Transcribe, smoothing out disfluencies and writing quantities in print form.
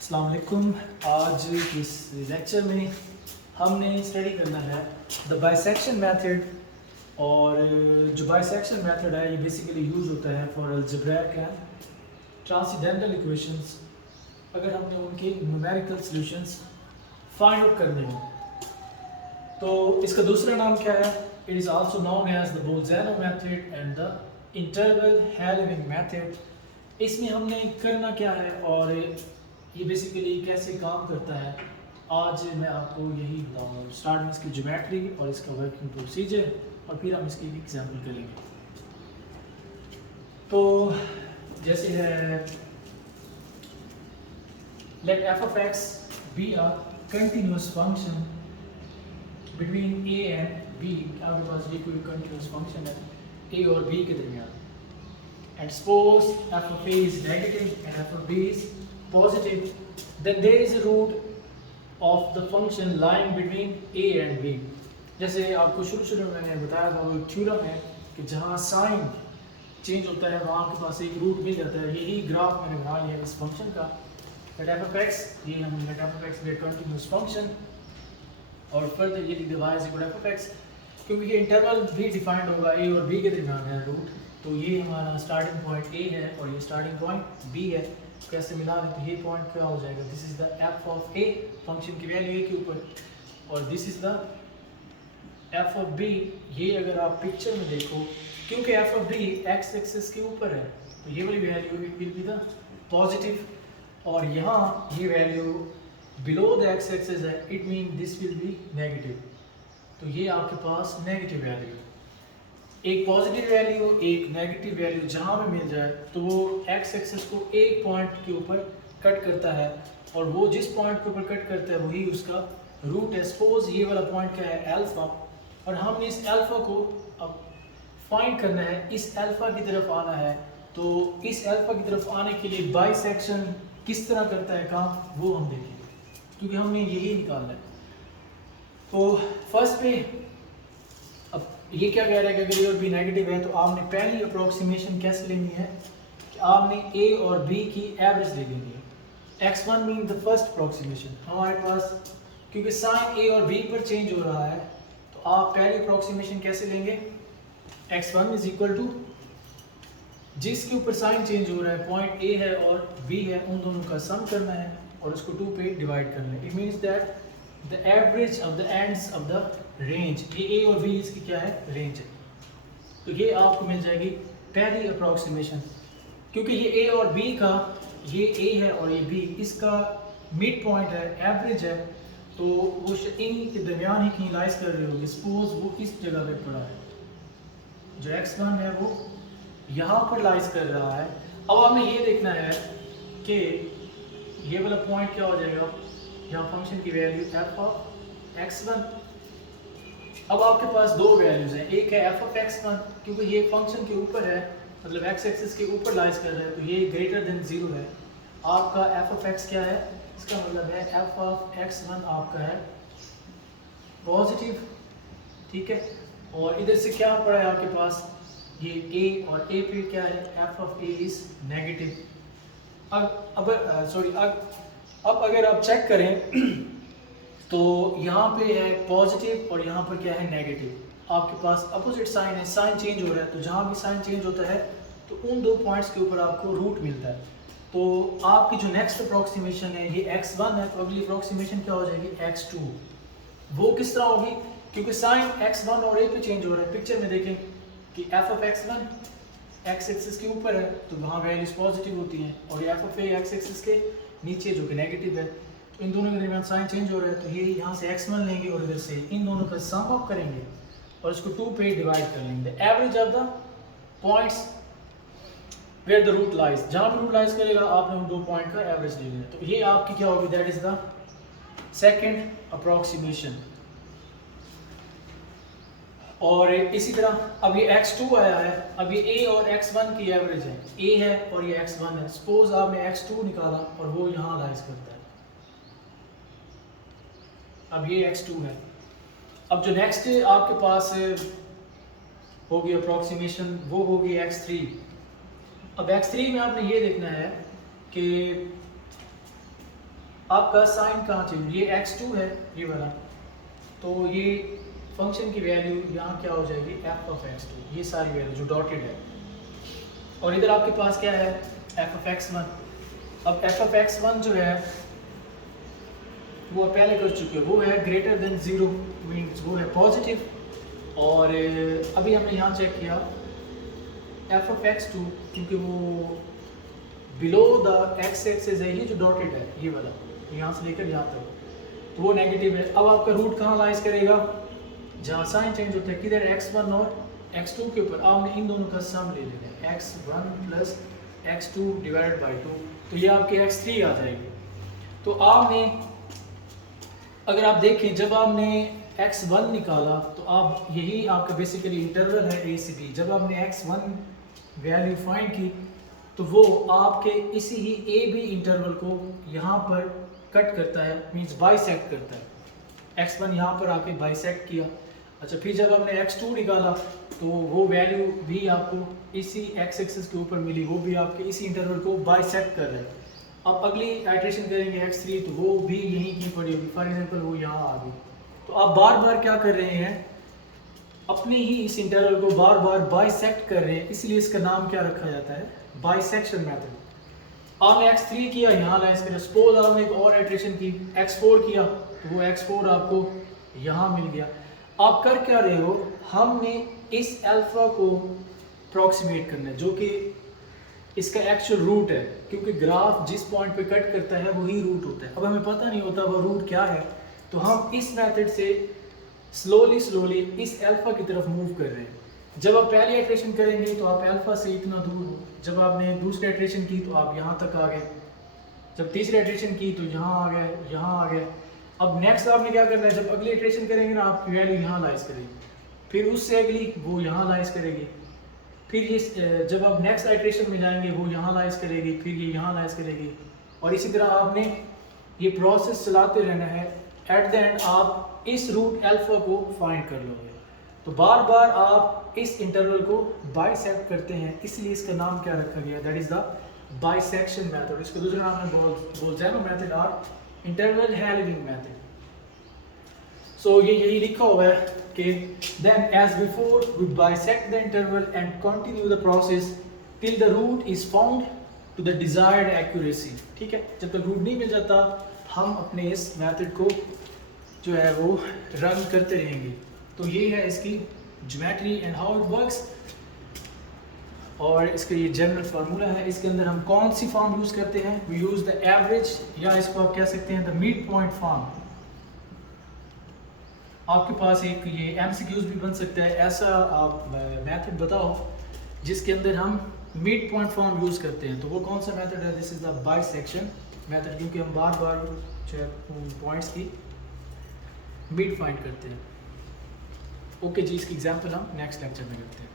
अस्सलाम वालेकुम। आज इस लेक्चर में हमने स्टडी करना है द बाइसेक्शन मेथड। और जो बाइसेक्शन मेथड है ये बेसिकली यूज़ होता है for algebraic and transcendental equations. अगर हमने उनके न्यूमेरिकल सॉल्यूशंस फाइंड आउट करने हो तो इसका दूसरा नाम क्या है? It is also known as the Bolzano method and the interval halving method. इसमें हमने करना क्या है और ये बेसिकली कैसे काम करता है, आज मैं आपको यही बताऊंगा। स्टार्ट में इसकी ज्योमेट्री और इसका वर्किंग प्रोसीजर और फिर हम इसकी एग्जांपल करेंगे। तो जैसे है, let F of X be a continuous function between A and B. आपके पास ये कोई कंटिन्यूअस फंक्शन है ए और बी के दरमियान, and suppose f of a is negative and f of b is positive, then there is a root of the function lying between a and b। जैसे आपको शुरू में मैंने बताया था, वो एक थ्योरम है कि जहाँ साइन चेंज होता है वहाँ के पास एक रूट मिल जाता है। यही ग्राफ मैंने बना लिया इस फंक्शन का, लेट एफ ऑफ एक्स, ये हम लेट एफ ऑफ एक्स भी कंटिन्यूअस फंक्शन और फर्दर ये लिख दे y is equal to F of X, क्योंकि ये इंटरवल भी डिफाइंड होगा a और b के दरमियान है रूट। तो ये हमारा स्टार्टिंग पॉइंट ए है और ये स्टार्टिंग पॉइंट बी है। कैसे मिला दें तो ये पॉइंट क्या हो जाएगा? This is the F of A, function की वैल्यू ए के ऊपर, और this is the F of B. ये अगर आप पिक्चर में देखो, क्योंकि F of B X axis के ऊपर है तो ये वाली value will be the positive, और यहाँ ये value below the X axis है, it mean this will be negative. तो ये आपके पास नेगेटिव वैल्यू, एक पॉजिटिव वैल्यू एक नेगेटिव वैल्यू जहाँ भी मिल जाए तो वो एक्स एक्सिस को एक पॉइंट के ऊपर कट करता है, और वो जिस पॉइंट के ऊपर कट करता है वही उसका रूट है। सपोज ये वाला पॉइंट क्या है? अल्फा, और हमने इस अल्फा को अब फाइंड करना है, इस अल्फा की तरफ आना है। तो इस अल्फा की तरफ आने के लिए बाइसेक्शन किस तरह करता है काम, वो हम देखेंगे, क्योंकि हमने यही निकालना है। तो फर्स्ट पे अब ये क्या कह रहा है कि अगर ए और बी नेगेटिव है तो आपने पहली अप्रोक्सीमेशन कैसे लेनी है कि आपने ए और बी की एवरेज ले लेनी है। x1 mean the first approximation हमारे पास, क्योंकि साइन ए और बी पर चेंज हो रहा है तो आप पहली अप्रोक्सीमेशन कैसे लेंगे? x1 इज इक्वल टू जिसके ऊपर साइन चेंज हो रहा है, पॉइंट ए है और बी है, उन दोनों का सम करना है और उसको 2 पे डिवाइड करना है। It means that the average of the ends of the range, ये ए और बी इसकी क्या है? रेंज है। तो ये आपको मिल जाएगी पहली अप्रोक्सीमेशन, क्योंकि ये ए और बी का, ये ए है और ये बी, इसका मिड पॉइंट है, एवरेज है, तो वो इन्हीं के दरमियान ही कहीं लाइज कर रही होगी। सपोज वो इस जगह पे पड़ा है, जो x1 है वो यहाँ पर लाइज कर रहा है। अब हमें ये देखना है कि ये वाला पॉइंट क्या हो जाएगा, यहाँ फंक्शन की वैल्यू एफ ऑफ x1। अब आपके पास दो वैल्यूज हैं, एक है एफ ऑफ x1, क्योंकि ये फंक्शन के ऊपर है, मतलब x एक्सिस के ऊपर लाइज कर रहा है, तो ये ग्रेटर देन 0 है। आपका एफ ऑफ x क्या है? इसका मतलब है एफ ऑफ x1 आपका है पॉजिटिव, ठीक है। और इधर से क्या पड़ा है आपके पास? ये a, और a पे क्या है? F of a is negative. अब अगर आप चेक करें तो यहाँ पे है पॉजिटिव और यहाँ पर क्या है? नेगेटिव। आपके पास अपोजिट साइन है, साइन चेंज हो रहा है, तो जहाँ भी साइन चेंज होता है तो उन दो पॉइंट्स के ऊपर आपको रूट मिलता है। तो आपकी जो नेक्स्ट अप्रोक्सीमेशन है ये x1 है, तो अगली अप्रोक्सीमेशन क्या हो जाएगी? x2। वो किस तरह होगी? क्योंकि साइन x1 और a पे चेंज हो रहा है। पिक्चर में देखें कि f of x1 x axis के ऊपर है तो वहाँ वैल्यूज पॉजिटिव होती हैं, और f of a x axis के नीचे जो कि नेगेटिव है। तो इन दोनों के दरमियान साइन चेंज हो रहा है, तो ये यहाँ से x1 लेंगे और इधर से इन दोनों का सम अप करेंगे और इसको 2 पे डिवाइड कर लेंगे। Average of the points where the root lies, जहाँ भी रूट लाइज करेगा आपने उन दो पॉइंट का एवरेज ले लेना। तो ये आपकी क्या होगी? That is the second approximation. और इसी तरह अब ये x2 आया है, अब ये a और x1 की एवरेज है, a है और ये x1 है। सपोज आपने x2 निकाला और वो यहाँ लाइज करता है, अब ये x2 है। अब जो नेक्स्ट आपके पास होगी अप्रोक्सीमेशन वो होगी x3। अब x3 में आपने ये देखना है कि आपका साइन कहाँ चेंज, ये x2 है ये वाला, तो ये फंक्शन की वैल्यू यहाँ क्या हो जाएगी f ऑफ x2, ये सारी वैल्यू जो डॉटेड है। और इधर आपके पास क्या है f ऑफ x1। अब f ऑफ x1 जो है वो पहले कर चुके हो, वो है ग्रेटर देन 0 मीन्स वो है पॉजिटिव। और अभी हमने यहाँ चेक किया f ऑफ x2 क्योंकि वो बिलो द x एक्सिस है, ये जो डॉटेड है ये वाला यहाँ से लेकर यहाँ तक, तो वो नेगेटिव है। अब आपका रूट कहाँ लाइज करेगा, जहाँ साइन चेंज होता है, किधर x1 और x2 के ऊपर। आपने इन दोनों का सम ले लेना है x1 plus x2 divided by 2, तो ये आपके x3 आ जाएगी। तो आपने अगर आप देखें जब आपने x1 निकाला तो आप यही आपका बेसिकली इंटरवल है a से b। जब आपने x1 वैल्यू फाइंड की तो वो आपके इसी ही a b इंटरवल को यहाँ पर कट करता है, मींस बाइसेक्ट करता है। x1 यहाँ पर आके बाइसेक्ट किया। अच्छा, फिर जब आपने x2 निकाला तो वो वैल्यू भी आपको इसी x एक्सिस के ऊपर मिली, वो भी आपके इसी इंटरवल को बाइसेक्ट कर रहा है। अब अगली आइट्रेशन करेंगे x3 तो वो भी यहीं की पड़ी होगी, फॉर एग्जांपल वो यहाँ आ गई। तो आप बार बार क्या कर रहे हैं, अपने ही इस इंटरवल को बार बार बाइसेक्ट कर रहे हैं, इसलिए इसका नाम क्या रखा जाता है, बाइसेक्शन मेथड। आपने x3 किया, यहाँ लाइज करें, सपोज आपने एक और आइट्रेशन की x4 किया तो वो x4 आपको यहाँ मिल गया। आप कर क्या रहे हो, हमने इस अल्फा को अप्रॉक्सीमेट करना है जो कि इसका एक्चुअल रूट है, क्योंकि ग्राफ जिस पॉइंट पे कट करता है वही रूट होता है। अब हमें पता नहीं होता वो रूट क्या है, तो हम इस मेथड से स्लोली इस अल्फा की तरफ मूव कर रहे हैं। जब आप पहली आइट्रेशन करेंगे तो आप अल्फा से इतना दूर हो, जब आपने दूसरी आइट्रेशन की तो आप यहाँ तक आ गए, जब तीसरी आइट्रेशन की तो यहाँ आ गए, यहाँ आ गए। अब नेक्स्ट आपने क्या करना है, जब अगली आइट्रेशन करेंगे ना आपकी वैल्यू यहाँ लाइज करेगी, फिर उससे अगली वो यहाँ लाइज करेगी, फिर ये जब आप नेक्स्ट आइट्रेशन में जाएंगे वो यहाँ लाइज करेगी, फिर ये यहाँ लाइज करेगी, और इसी तरह आपने ये प्रोसेस चलाते रहना है। एट द एंड आप इस रूट अल्फा को फाइंड कर लोगे। तो बार बार आप इस इंटरवल को बाइसेक्ट करते हैं, इसलिए इसका नाम क्या रखा गया, that is the bisection method. इसका दूसरा नाम है बोल्ज़नो मेथड और इंटरवल हैलरिंग मेथड। सो ये यही लिखा हुआ है कि then as before we bisect the interval and continue the process till the root is found to the desired accuracy. ठीक है, जब तक रूट नहीं मिल जाता हम अपने इस मेथड को जो है वो रन करते रहेंगे। तो ये है इसकी geometry and how it works, और इसका ये जनरल फार्मूला है। इसके अंदर हम कौन सी फॉर्म यूज़ करते हैं, वी यूज़ द एवरेज, या इसको आप कह सकते हैं द मिड पॉइंट फॉर्म। आपके पास एक ये एमसीक्यूज भी बन सकता है, ऐसा आप मेथड बताओ जिसके अंदर हम मिड पॉइंट फॉर्म यूज़ करते हैं। तो वो कौन सा मेथड है, this is the bisection method, क्योंकि हम बार बार पॉइंट्स की मिड फाइंड करते हैं। ओके जी, इसकी एग्जांपल हम नेक्स्ट लेक्चर में करते हैं।